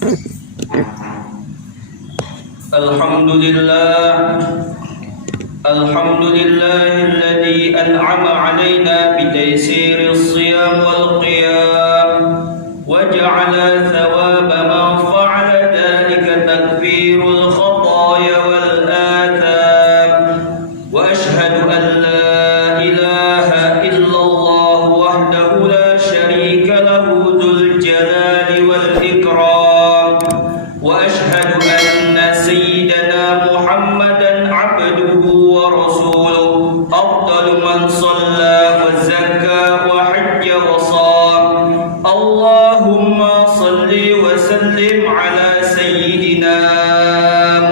Alhamdulillahilladzi an'ama 'alaina bitaysiril shiyam wal qiyam wa ja'ala thawaba man fa'ala dhalika takfirul khataaya wal atham wa ashhadu an la ilaha illallah wahdahu la syarika lahu dzul jalali wal ikram wa ashhadu anna sayyidana Muhammadan 'abduhu wa rasuluhu afdalu man shalla wa zakka wa hajja wa sham. Allahumma salli wa sallim ala sayyidina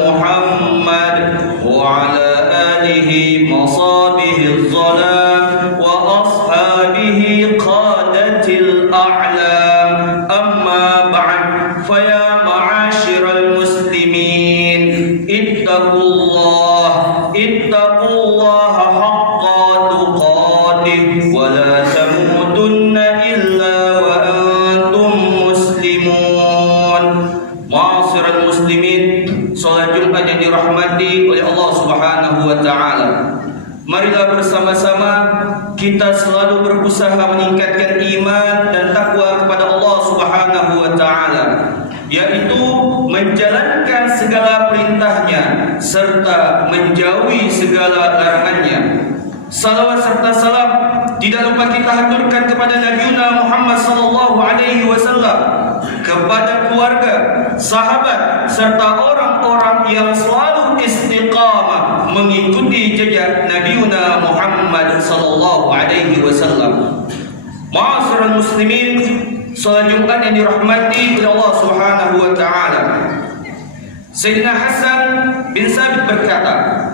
Muhammad wa ala alihi masabihil zalam wa ashabihi qadatil a'lam. Amma ba'd, fa ya ma'asyiral muslimin, ittaqullaha haqqa tuqatih wa la tamutunna illa wa antum muslimun. Ma'asyiral muslimin, salat Jumat yang dirahmati oleh Allah Subhanahu wa taala. Marilah bersama-sama kita selalu berusaha meningkatkan iman dan takwa kepada Allah Subhanahu wa taala, yaitu menjalankan segala perintahnya serta menjauhi segala larangannya. Salawat serta salam tidak lupa kita haturkan kepada Nabi Muhammad sallallahu alaihi wasallam, kepada keluarga, sahabat serta orang-orang yang selalu istiqamah mengikuti jejak Nabi Muhammad sallallahu alaihi wasallam. Ma'asyiral muslimin, salat Jumat yang dirahmati oleh Allah Subhanahu wa taala. Sayyidina Hasan bin Sabit berkata,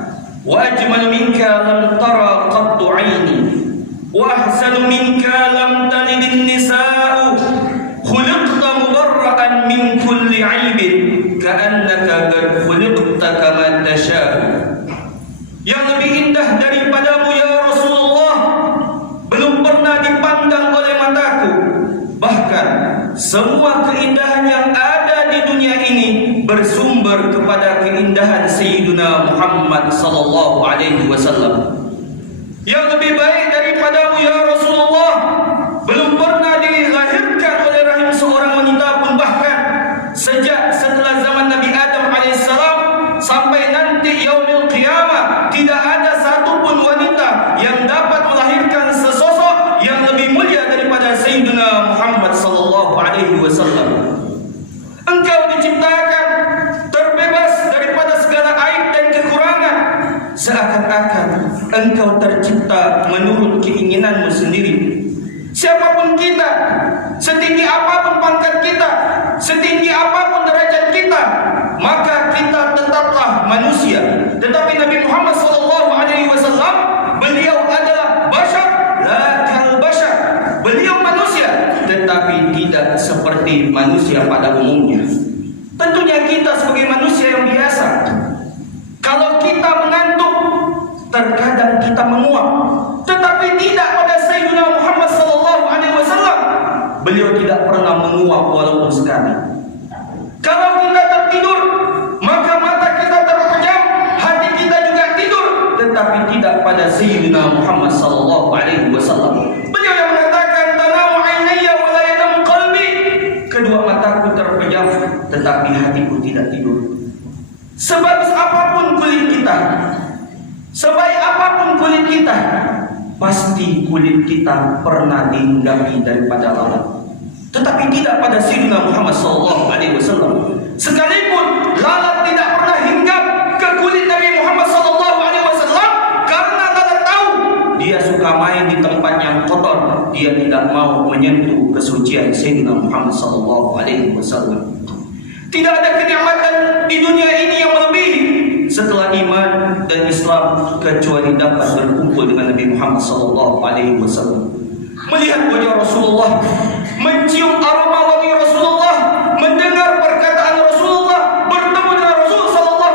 "Wa ajmalu minka lam tara qattu 'aini, wa ahsanu minka lam talidin nisa'u, khuliqta mubarra'an min kulli 'aibin, ka'annaka qad khuliqta kama tasha'u." Yang lebih indah daripadamu ya Rasulullah belum pernah dipandang oleh mataku. Bahkan semua keindahan yang ada di dunia ini bersumber kepada keindahan Sayyidina Muhammad sallallahu alaihi wasallam. Yang lebih baik daripadamu ya Rasulullah belum pernah dilahirkan oleh rahim seorang wanita pun, bahkan sejak setelah zaman Nabi Adam alaihissalam sampai nanti yaumil qiyamah tidak ada satupun wanita yang dapat melahirkan sesosok yang lebih mulia daripada Sayyidina Muhammad sallallahu alaihi wasallam. Engkau diciptakan terbebas daripada segala aib dan kekurangan, seakan-akan engkau tercipta menurut keinginanmu sendiri. Siapapun kita, setinggi apapun pangkat kita, setinggi apapun derajat kita, maka kita tetaplah manusia. Tetapi Nabi Muhammad SAW, beliau adalah bashar, la kal bashar. Beliau manusia, tetapi tidak seperti manusia pada umumnya. Tentunya kita sebagai manusia yang biasa, kalau kita mengantuk, terkadang kita menguap. Tetapi tidak pada Sayyidina Muhammad SAW. Beliau tidak pernah menguap walaupun sekali. Kalau kita tertidur, maka mata kita terpejam, hati kita juga tidur. Tetapi tidak pada Sayyidina Muhammad SAW. Beliau yang mengatakan, "Tanamu 'ainayya wa la yanamu qalbi." Kedua mataku terpejam, tetapi hatiku tidak tidur. Sebagus apapun kulit kita, sebaik apapun kulit kita, pasti kulit kita pernah dihinggapi daripada lalat. Tetapi tidak pada Sayyidina Muhammad SAW. Sekalipun lalat tidak pernah hinggap ke kulit Nabi Muhammad SAW, karena lalat tahu dia suka main di tempat yang kotor, dia tidak mau menyentuh kesucian Sayyidina Muhammad SAW. Tidak ada kenikmatan di dunia ini yang melebihi setelah iman dan Islam kecuali dapat berkumpul dengan Nabi Muhammad SAW. Melihat wajah Rasulullah, mencium aroma wangi Rasulullah, mendengar perkataan Rasulullah, bertemu dengan Rasul SAW.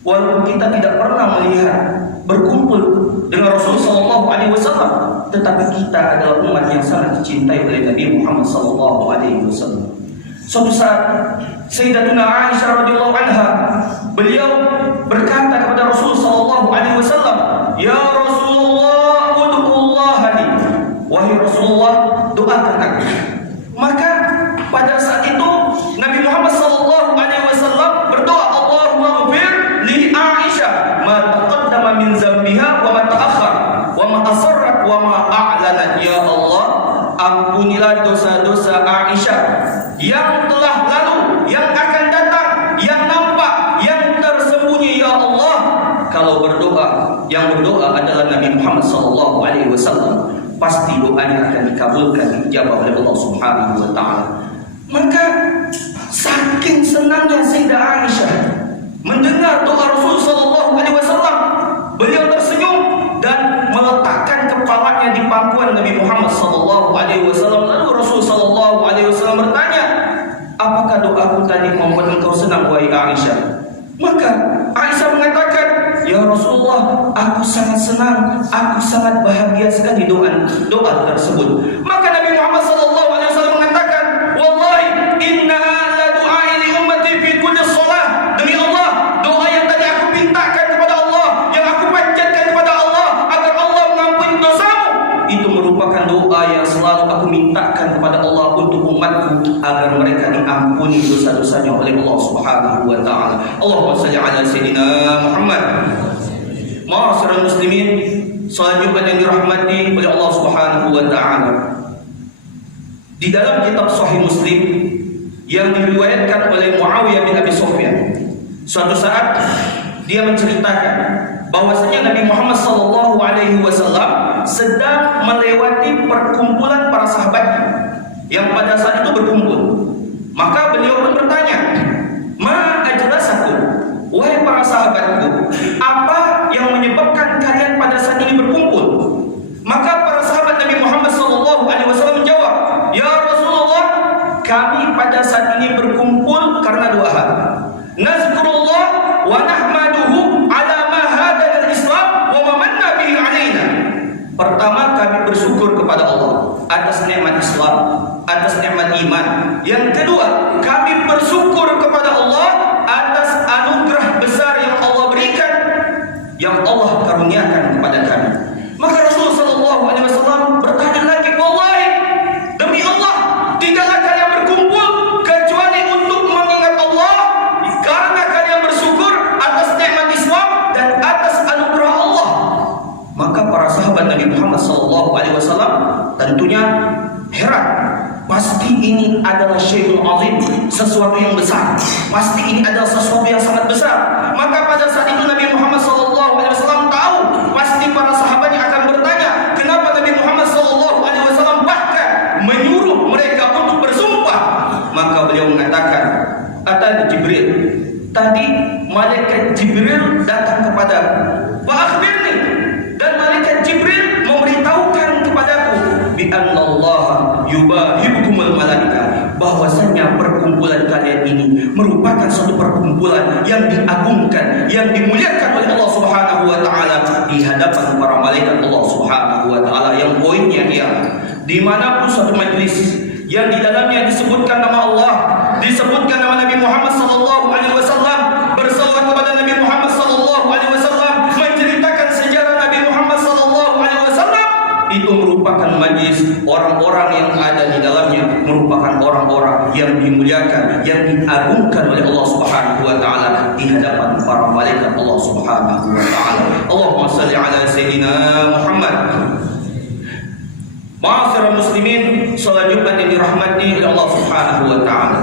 Walaupun kita tidak pernah melihat berkumpul dengan Rasul SAW, tetapi kita adalah umat yang sangat dicintai oleh Nabi Muhammad SAW. Suatu saat Sayyidatuna Aisyah radhiyallahu anha, beliau berkata kepada Rasul sallallahu alaihi wasallam, "Ya Rasulullah, ud'ullah li." Wahai Rasulullah, doakan aku. Maka pada saat itu Nabi Muhammad sallallahu alaihi wasallam berdoa, "Allahumma ighfir li Aisyah ma taqaddama min zambiha wa ma ta'akhkhar wa ma asarrat wa ma a'lanat." Ya Allah, ampunilah dosa-dosa Aisyah yang telah lalu, yang akan datang, yang nampak, yang tersembunyi. Ya Allah, kalau berdoa, yang berdoa adalah Nabi Muhammad sallallahu alaihi wasallam, pasti doanya akan dikabulkan, dijawab oleh Allah Subhanahu wa taala. Maka saking senangnya Sayyidah Aisyah mendengar doa Rasul sallallahu alaihi wasallam, beliau tersenyum dan meletakkan kepalanya di pangkuan Nabi Muhammad sallallahu alaihi wasallam. Lalu Rasul sallallahu alaihi wasallam bertanya, "Apakah doaku tadi membuat engkau senang, wahai Aisyah?" Maka Aisyah mengatakan, "Ya Rasulullah, aku sangat senang, aku sangat bahagia sekali doa tersebut." Maka Nabi Muhammad sallallahu alaihi wasallam mengatakan, "Wallahi innaha la du'ai li ummati fi kulli shalah." Demi Allah, doa yang tadi aku mintakan kepada Allah, yang aku panjatkan kepada Allah agar Allah mengampuni dosamu, itu merupakan doa yang selalu aku mintakan kepada Allah untuk umatku agar mereka diampuni dosa-dosanya oleh Allah Subhanahu wa taala. Allahumma shalli ala sayyidina Muhammad. Ma'asyiral muslimin, salat Jumat yang dirahmati oleh Allah Subhanahu wa taala. Di dalam kitab Sahih Muslim yang diriwayatkan oleh Muawiyah bin Abi Sufyan, suatu saat dia menceritakan bahwasanya Nabi Muhammad sallallahu alaihi wasallam sedang melewati perkumpulan para sahabatnya yang pada saat itu berkumpul. Maka beliau pun bertanya, "Ma ajlasakum?" Wahai para sahabatku, apa yang menyebabkan kalian pada saat ini berkumpul? Maka para sahabat Nabi Muhammad sallallahu alaihi wasallam menjawab, "Ya Rasulullah, kami pada saat ini berkumpul karena dua hal. Nazkurullah wa nahmaduhu ala ma hadana al-Islam wa ma manna bihi alaina." Pertama, kami bersyukur kepada Allah atas nikmat Islam, atas nikmat iman. Yang kedua, kami bersyukur kepada Allah atas anugerah besar yang Allah berikan, yang Allah karuniakan kepada kami. Maka Rasulullah sallallahu alaihi wasallam bertanya lagi, "Wallahi, demi Allah, tidaklah kalian berkumpul kecuali untuk mengingat Allah karena kalian bersyukur atas nikmat Islam dan atas anugerah Allah." Maka para sahabat Nabi Muhammad sallallahu alaihi wasallam tentunya heran. Pasti ini adalah syai'un azim, sesuatu yang besar. Pasti ini adalah sesuatu yang sangat besar. Maka pada saat itu Nabi Muhammad sallallahu alaihi wasallam tahu pasti para sahabatnya akan bertanya, kenapa Nabi Muhammad sallallahu alaihi wasallam bahkan menyuruh mereka untuk bersumpah. Maka beliau mengatakan, "Ata Jibril, tadi malaikat Jibril datang kepadaku. Wa akhbirni, dan malaikat Jibril memberitahukan kepadaku bi annallaha yubahibukumul malaika, bahwasanya perkumpulan kalian ini merupakan suatu perkumpulan yang diagungkan, yang dimuliakan oleh Allah Subhanahu wa taala di hadapan para malaikat Allah Subhanahu wa taala. Yang poinnya ialah dimanapun suatu majlis yang di dalamnya disebutkan nama Allah, disebutkan nama Nabi Muhammad sallallahu alaihi wasallam, bersalawat kepada Nabi Muhammad sallallahu alaihi wasallam, menceritakan sejarah Nabi Muhammad sallallahu alaihi wasallam, itu merupakan majlis orang-orang yang ada di dalamnya merupakan orang-orang yang dimuliakan, yang diagungkan oleh Allah Subhanahu wa taala di hadapan para malaikat Allah Subhanahu wa taala. Allahumma shalli ala sayyidina Muhammad. Ma'asyiral muslimin, salat Jumat yang dirahmati oleh Allah Subhanahu wa taala.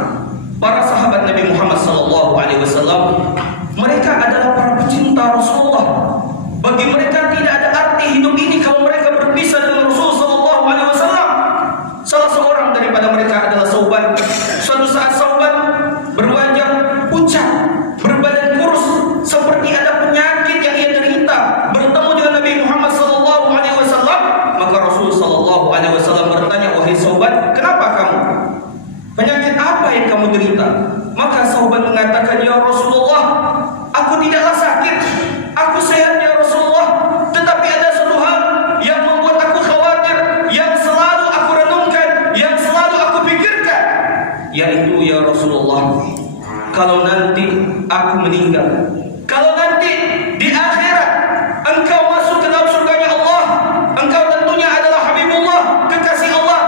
Para sahabat Nabi Muhammad sallallahu alaihi wasallam, mereka adalah para pecinta Rasulullah. Bagi mereka tidak ada arti hidup ini kalau mereka berpisah dengan Rasul sallallahu alaihi wasallam. Salah seorang daripada mereka adalah Sauban. Suatu saat Sauban berwajah pucat, berbadan kurus, seperti ada penyakit yang ia derita. Bertemu dengan Nabi Muhammad sallallahu alaihi wasallam, maka Rasul sallallahu alaihi wasallam bertanya, "Wahai Sauban, kenapa kamu? Penyakit apa yang kamu derita?" Maka Sauban mengatakan, "Ya Rasulullah, aku tidaklah sakit. Aku sehat ya Rasulullah. Tetapi ada satu hal yang membuat aku khawatir, yang selalu aku renungkan, yang selalu aku pikirkan, yaitu itu, ya Rasulullah, kalau nanti aku meninggal, kalau nanti di akhirat engkau masuk ke dalam surganya Allah, engkau tentunya adalah Habibullah, kekasih Allah,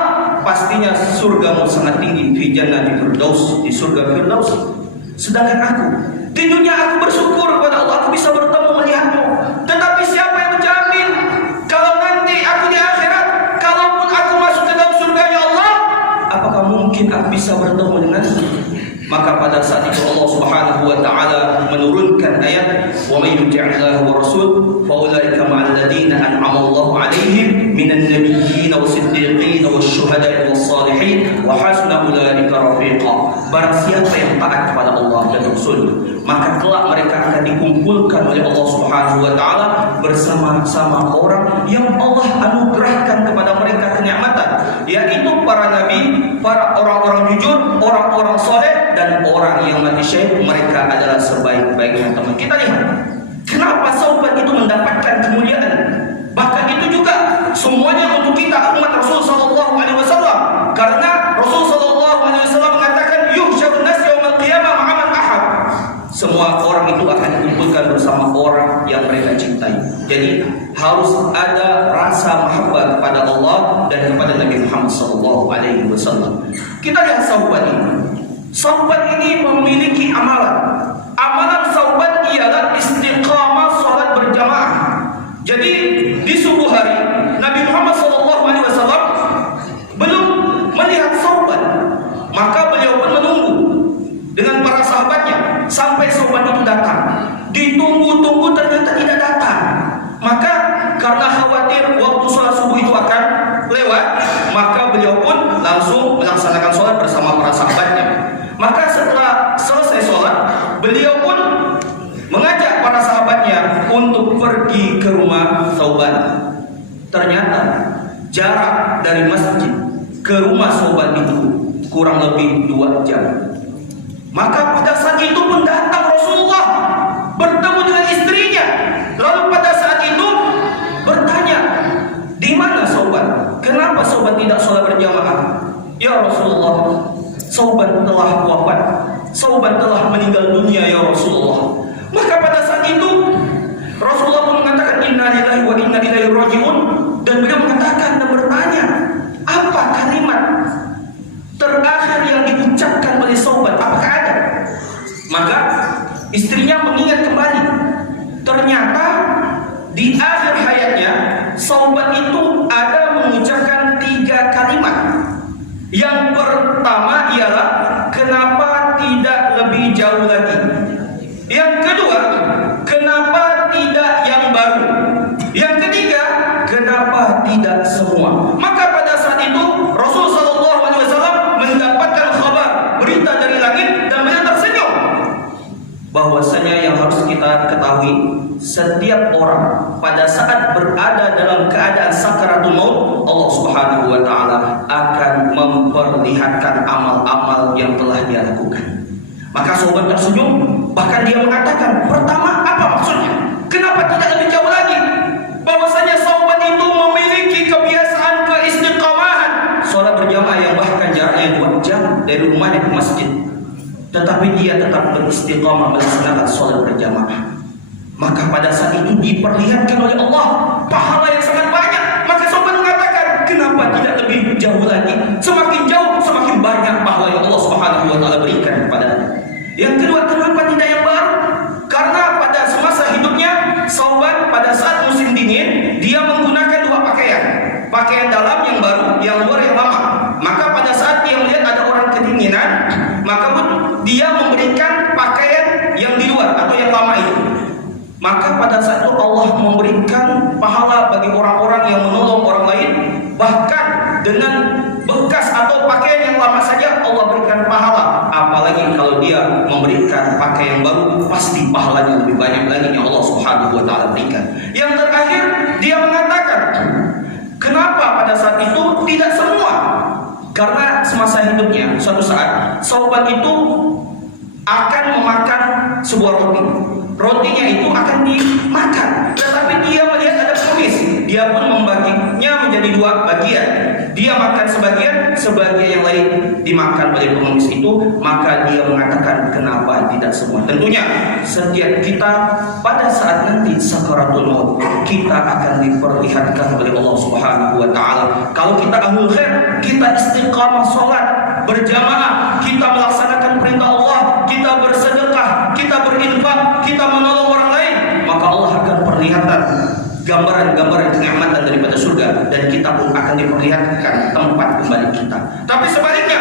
pastinya surgamu sangat tinggi, fi jannati firdaus, di surga firdaus. Sedangkan aku di dunia aku bersyukur kepada Allah, aku bisa bertemu melihatmu. Tetapi siapa yang menjamin kalau nanti aku di akhirat, kalaupun aku masuk ke dalam surganya Allah, apakah mungkin aku bisa bertemu denganmu? Maka pada saat itu Allah Subhanahu wa taala menurunkan ayat, "Wa may yuti'illaha wa rasul fa ulaika ma'al ladzina an'ama Allahu 'alaihim minan nabiyyin was-siddiqin wasyuhada'i was-shalihin wa hasuna ulaika rafiqa." Barang siapa yang taat kepada Allah dan Rasul, maka kelak mereka akan dikumpulkan oleh Allah Subhanahu wa taala bersama-sama orang yang Allah anugerahkan kepada mereka kenikmatan, yaitu para nabi, para orang-orang jujur, orang-orang saleh, dan orang yang mati syahid. Mereka adalah sebaik-baiknya teman. Kita lihat kenapa sahabat itu mendapatkan kemuliaan. Bahkan itu juga semuanya untuk kita umat Rasul sallallahu alaihi wasallam, karena Rasul sallallahu alaihi wasallam mengatakan, yuhsyarun nas yaumil qiyamah ma'a man ahab. Semua orang itu akan dikumpulkan bersama orang yang mereka cintai. Jadi harus ada rasa mahabbah kepada Allah dan kepada Nabi Muhammad sallallahu alaihi wasallam. Kita lihat sahabat ini. Sahabat ini memiliki amalan. Amalan sahabat ialah istiqamah salat berjamaah. Jadi di subuh hari Nabi Muhammad SAW belum melihat sahabat, maka beliau pun menunggu dengan para sahabatnya sampai sahabat itu datang. Ditunggu-tunggu ternyata tidak datang. Maka karena khawatir waktu sholat subuh itu akan lewat, maka beliau pun langsung melaksanakan sholat bersama para sahabatnya. Maka setelah selesai sholat, beliau pun mengajak para sahabatnya untuk pergi ke rumah sahabat. Ternyata jarak dari masjid ke rumah sahabat itu kurang lebih 2 jam. Maka pada saat itu pun datang Rasulullah bertemu dengan istrinya. Lalu pada saat itu bertanya, di mana sahabat? Kenapa sahabat tidak sholat berjamaah? Ya Rasulullah, sahabat telah wafat, sahabat telah meninggal dunia ya Rasulullah. Maka pada saat itu Rasulullah pun mengatakan, inna lillahi wa inna ilaihi raji'un. Dan beliau mengatakan dan bertanya, apa kalimat terakhir yang diucapkan oleh sahabat? Apakah ada? Maka istrinya mengingat kembali. Ternyata di akhir hayatnya sahabat itu ada mengucapkan 3 kalimat. Yang pertama ialah, kenapa tidak lebih jauh lagi? Yang kedua, kenapa tidak yang baru? Yang ketiga, kenapa tidak semua? Maka pada saat itu Rasul sallallahu alaihi wasallam mendapatkan kabar, berita dari langit, dan beliau tersenyum. Bahwasanya yang harus kita ketahui, setiap orang pada saat berada dalam keadaan sakaratul maut, Allah Subhanahu wa taala akan memperlihatkan amal-amal yang telah dia lakukan. Maka sahabat tersenyum, bahkan dia mengatakan, pertama apa maksudnya? Kenapa tidak lebih jauh lagi? Bahwasanya sahabat itu memiliki kebiasaan keistiqamahan sholat berjamaah yang bahkan jaraknya 2 jam dari rumahnya ke masjid, tetapi dia tetap beristiqamah melaksanakan sholat berjamaah. Maka pada saat itu diperlihatkan oleh Allah pahala yang sangat banyak. Maka sahabat mengatakan, kenapa tidak lebih jauh lagi? Semakin jauh semakin banyak pahala yang Allah Subhanahu wa taala berikan kepadanya. Yang kedua, kenapa tidak yang baru? Karena pada semasa hidupnya sahabat pada saat musim dingin dia menggunakan 2 pakaian. Pakaian dalam yang baru, yang luar yang lama. Maka pada saat dia melihat ada orang kedinginan, maka pun dia memberikan pakaian yang di luar atau yang lama itu. Maka pada saat itu Allah memberikan pahala bagi orang-orang yang menolong orang lain. Bahkan dengan bekas atau pakaian yang lama saja Allah berikan pahala. Apalagi kalau dia memberikan pakaian yang baru, pasti pahalanya lebih banyak lagi yang Allah Subhanahu wa taala berikan. Yang terakhir, dia mengatakan, kenapa pada saat itu tidak semua? Karena semasa hidupnya suatu saat sahabat itu akan memakan sebuah roti. Rotinya itu akan dimakan, tetapi dia melihat ada pengemis. Dia pun membaginya menjadi 2 bagian. Dia makan sebagian, sebagian yang lain dimakan. dimakan oleh pengemis itu, maka dia mengatakan kenapa tidak semua. Tentunya setiap kita pada saat nanti sakaratul maut, kita akan diperlihatkan oleh Allah Subhanahu wa taala. Kalau kita ahlul khair, kita istiqamah salat berjamaah, kita melaksanakan perintah Allah, kita bersedekah, kita berinfak, kita menolong orang lain, maka Allah akan perlihatkan gambaran-gambaran kenikmatan daripada surga, dan kita pun akan diperlihatkan tempat kembali kita. Tapi sebaliknya,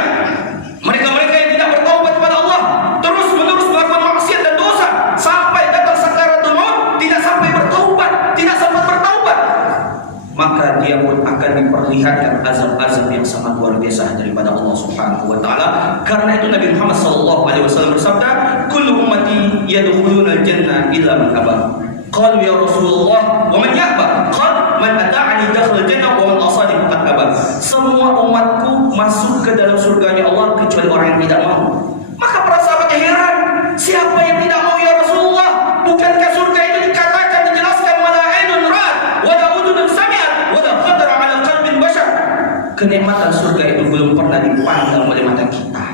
mereka-mereka yang tidak bertaubat kepada Allah, terus-menerus melakukan maksiat dan dosa sampai datang sakaratul maut, tidak sampai bertaubat, tidak sempat bertaubat, maka dia pun akan diperlihatkan azab-azab yang sangat luar biasa daripada Allah Subhanahu wa taala. Karena itu Nabi Muhammad SAW bersabda, "Kullu ummati yadkhuluna al-jannah illa man aba." Qalu ya Rasulullah, wa man ya'ba? Qala man ata'ani dakhala al-jannah wa man asani faqad aba. Semua umatku masuk ke dalam surganya Allah kecuali orang yang tidak mau. Maka para sahabatnya heran, siapa yang tidak mau ya Rasulullah? Bukankah surga itu dikatakan, dijelaskan, wala ainun ra'at wala udhunun sami'at wala khatara 'ala qalbin bashar. Kenikmatan surga itu belum pernah dipandang oleh mata kita,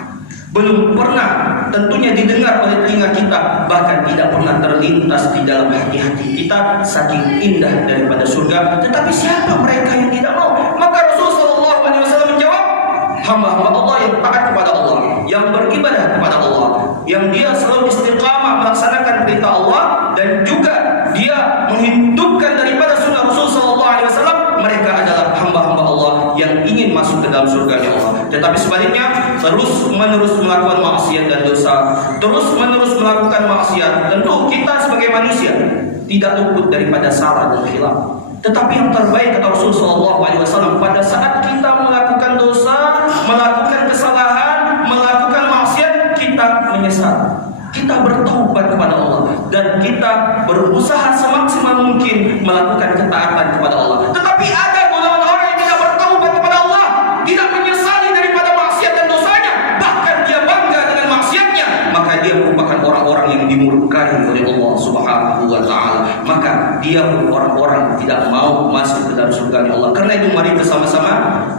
belum pernah tentunya didengar oleh telinga kita, bahkan tidak pernah terlintas di dalam hati-hati kita, saking indah daripada surga. Tetapi siapa mereka yang tidak mau? Maka Rasulullah SAW menjawab, hamba-hamba Allah yang taat kepada Allah, yang beribadah kepada Allah, yang dia selalu istiqamah melaksanakan perintah Allah, dan juga dia menghidupkan daripada sunnah Rasulullah SAW. Mereka adalah hamba-hamba Allah yang ingin masuk ke dalam surga Allah. Tetapi sebaliknya, terus-menerus melakukan maksiat dan dosa, terus-menerus melakukan maksiat, tentu kita sebagai manusia tidak luput daripada salah dan khilaf. Tetapi yang terbaik kata Rasulullah SAW, pada saat kita melakukan dosa, melakukan kesalahan, melakukan maksiat, kita menyesal, kita bertaubat kepada Allah, dan kita berusaha semaksimal mungkin melakukan ketaatan kepada Allah. Tetapi ada golongan orang yang tidak bertaubat kepada Allah, tidak menyesali daripada maksiat dan dosanya, bahkan dia bangga dengan maksiatnya, maka dia merupakan orang-orang yang dimurkai oleh Allah Subhanahu wa taala. Maka dia pun orang-orang tidak mau masuk ke dalam surga Allah. Karena itu mari bersama-sama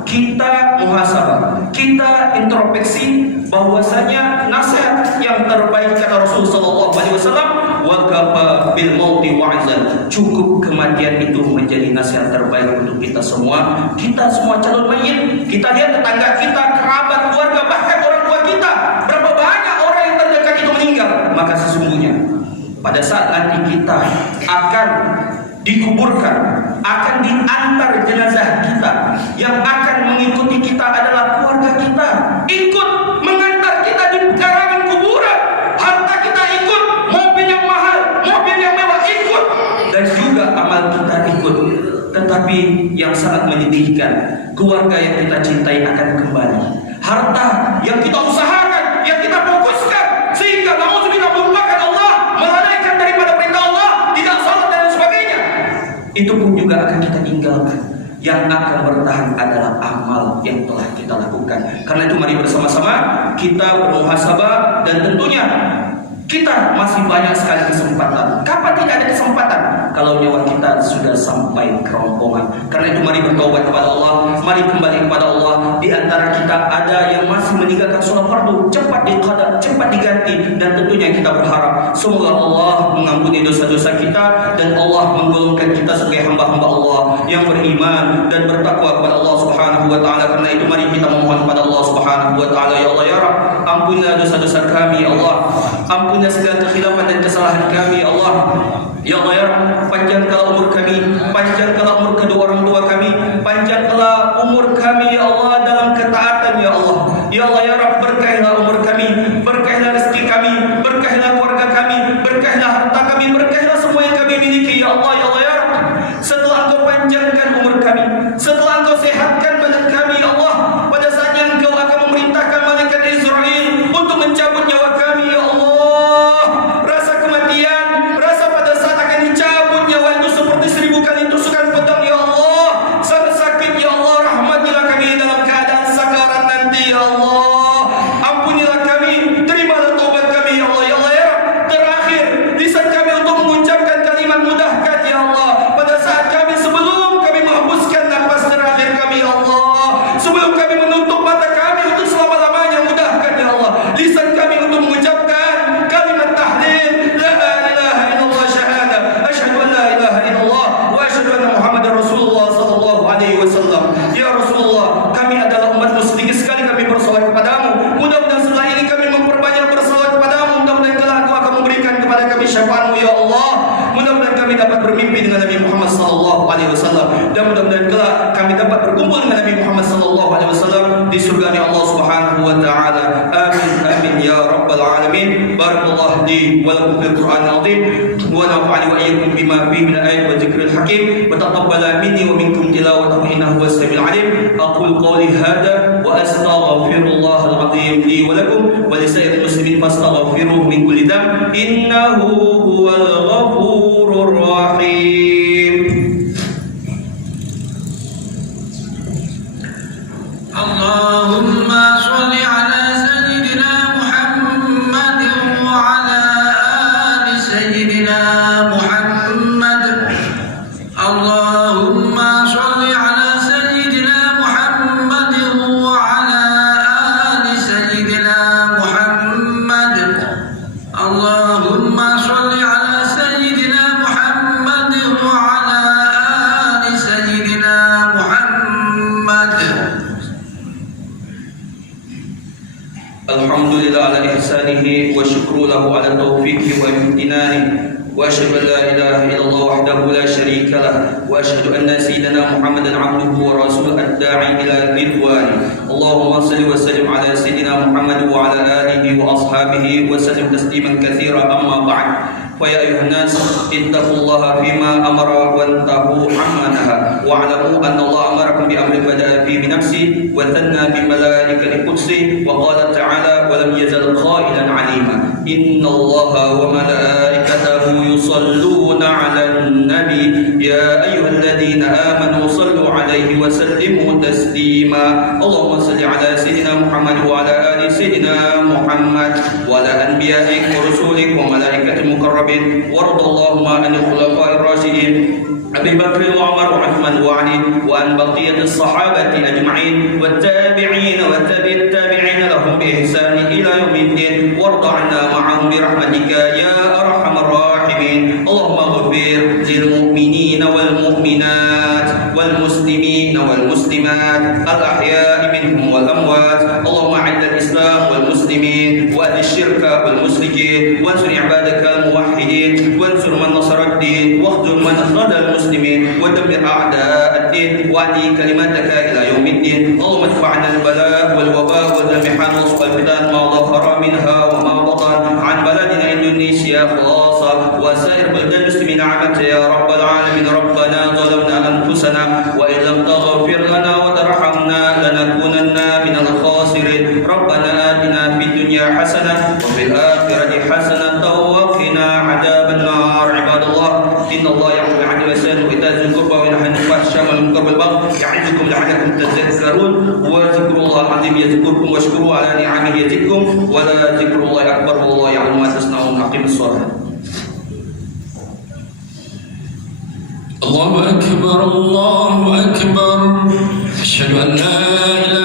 kita muhasabah, kita introspeksi bahwasanya nasihat yang terbaik kata Rasulullah SAW, wa kafa bil mauti wa'izan, cukup kematian itu menjadi nasihat terbaik untuk kita semua. Kita semua calon mayit, kita lihat tetangga kita, kerabat, keluarga, bahkan orang tua kita, berapa banyak orang yang terdekat itu meninggal. Maka sesungguhnya pada saat nanti kita akan dikuburkan, akan diantar jenazah kita, yang akan mengikuti kita adalah keluarga kita, ikut mengantar kita di pekarangan kuburan, harta kita ikut, mobil yang mahal, mobil yang mewah ikut, dan juga amal kita ikut. Tetapi yang sangat menyedihkan, keluarga yang kita cintai akan kembali, harta yang kita usahakan, yang kita fokuskan, sehingga kita melupakan Allah, melalaikan daripada perintah Allah, tidak salat dan sebagainya, itu pun juga akan kita tinggalkan. Yang akan bertahan adalah amal yang telah kita lakukan. Karena itu mari bersama-sama kita bermuhasabah, dan tentunya kita masih banyak sekali kesempatan. Kapan tidak ada kesempatan? Kalau nyawa kita sudah sampai kerongkongan. Karena itu mari bertobat kepada Allah, mari kembali kepada Allah. Di antara kita ada yang masih meninggalkan sholat fardu, cepat diqada, cepat diganti, dan tentunya kita berharap semoga Allah mengampuni dosa-dosa kita, dan Allah menggolongkan kita sebagai hamba-hamba Allah yang beriman dan bertakwa kepada Allah Subhanahu wa taala. Karena itu mari kita memohon kepada Allah Subhanahu wa taala, ya Allah ya Rabb, ampunilah dosa-dosa kami ya Allah, ampunilah segala kekhilafan dan kesalahan kami ya Allah. Ya Allah ya Rabb, panjangkanlah umur kami, panjangkanlah umur kedua orang tua kami, panjangkanlah umur kami ya Allah dalam ketaatan ya Allah. Ya Allah ya Rabb, berkahilah umur kami, berkahilah rezeki kami, berkahilah keluarga kami, berkahilah harta kami, berkahilah semua yang kami miliki ya Allah ya Rabb. Setelah Engkau panjangkan umur kami, setelah Engkau sehatkan badan kami ya Allah, pada saatnya Engkau akan memerintahkan malaikat Israel untuk mencabut nyawa kami ya Allah. Rasa kematian, rasa pada saat akan dicabut nyawa itu seperti 1000 kali tusukan pedang ya Allah. Sangat sakit memohon syafaat-Mu ya Allah. Mudah-mudahan kami dapat bermimpi dengan Nabi Muhammad sallallahu alaihi wasallam, dan mudah-mudahan kelak kami dapat berkumpul dengan Nabi Muhammad sallallahu alaihi wasallam di surga Allah Subhanahu wa taala. Amin amin ya rabbal alamin. Barakallahu li wa lakum fil Qur'anil azim wa nafa'ani wa iyyakum bima fihi min al-ayati wa dzikril hakim wa taqabbala minni wa minkum tilawatahu innahu huwas samiul alim. Aqul qawli hadha wa astaghfirullahal azim li wa lakum wa li sa'iril muslimin fastaghfiruhu min kulli dhanb innahu huwal ghafurur rahim. Allahumma sholli ala sayyidina Muhammad wa ala ali sayyidina Muhammad. Allahumma sholli ala sayyidina Muhammad wa ala ali sayyidina Muhammad. Allahumma sholli ala sayyidina Muhammad wa ala ali sayyidina Muhammad. Alhamdulillah ala ihsanihi wa syukru lahu ala taufiqi wa imtinani wa asyhadu an la ilaha illallah wahdahu la syarika lah wa asyhadu anna sayyidina Muhammadan abduhu wa rasuluhu ad-da'i ila ridwani. Allahumma salli wa sallim ala sayyidina Muhammad wa ala alihi wa ashabihi wa sallim tasliman katsira amma ba'd. فيا أيها الناس اتقوا الله فيما أمر وانتهوا عما نهى واعلموا أن الله أمركم بأمر بدأ فيه بنفسه وثنى بملائكة قدسه وقال تعالى ولم يزل قائلا عليما إن الله وملائكته يصلون على النبي يا أيها الذين آمنوا صلوا عليه وسلموا تسليما. اللهم صل على سيدنا محمد وعلى آل سيدنا محمد وعلى أنبيائك ورسولك وملائكة المقربين وارض اللهم عن الخلفاء الراشدين أبي بكر وعمر وعثمان وعلي وعن بقية الصحابة أجمعين والتابعين والتابعين لهم بإحسان إلى يوم الدين وارض عنا معهم برحمتك يا أرحم الراحمين. اللهم اغفر للمؤمنين والمؤمنات والمسلمين والمسلمات الأحياء منهم والأموات. اللهم أعز الإسلام والمسلمين وأذل الشرك والمشركين وانصر عبادك الموحدين وانصر من نصر الدين واخذل من خذل المسلمين ودمر أعداء الدين وأعلي كلمتك إلى يوم الدين. اللهم ادفع عنا البلاء والوباء والمحن والفتن ما ظهر منها وما بطن عن بلدنا إندونيسيا خلاصة وسائر بلدان المسلمين عامة يا رب العالمين. ربنا ظلمنا أنفسنا وإن لم تغفر لنا وترحمنا لنكونن من الخاسرين. ربنا آتنا في الدنيا حسنة وفي الآخرة حسنة وقنا عذاب النار. عباد الله إن الله يأمر بالعدل والإحسان وإيتاء ذي القربى وينهى عن الفحشاء والمنكر والبغي يعظكم لعلكم تذكرون وذكروا الله العظيم يذكركم واشكروا على نعمه يزدكم ولا ذكر الله أكبر والله يعلم ما تصنعون. أقيموا الصلاة. الله أكبر الله أكبر. أشهد أن لا إله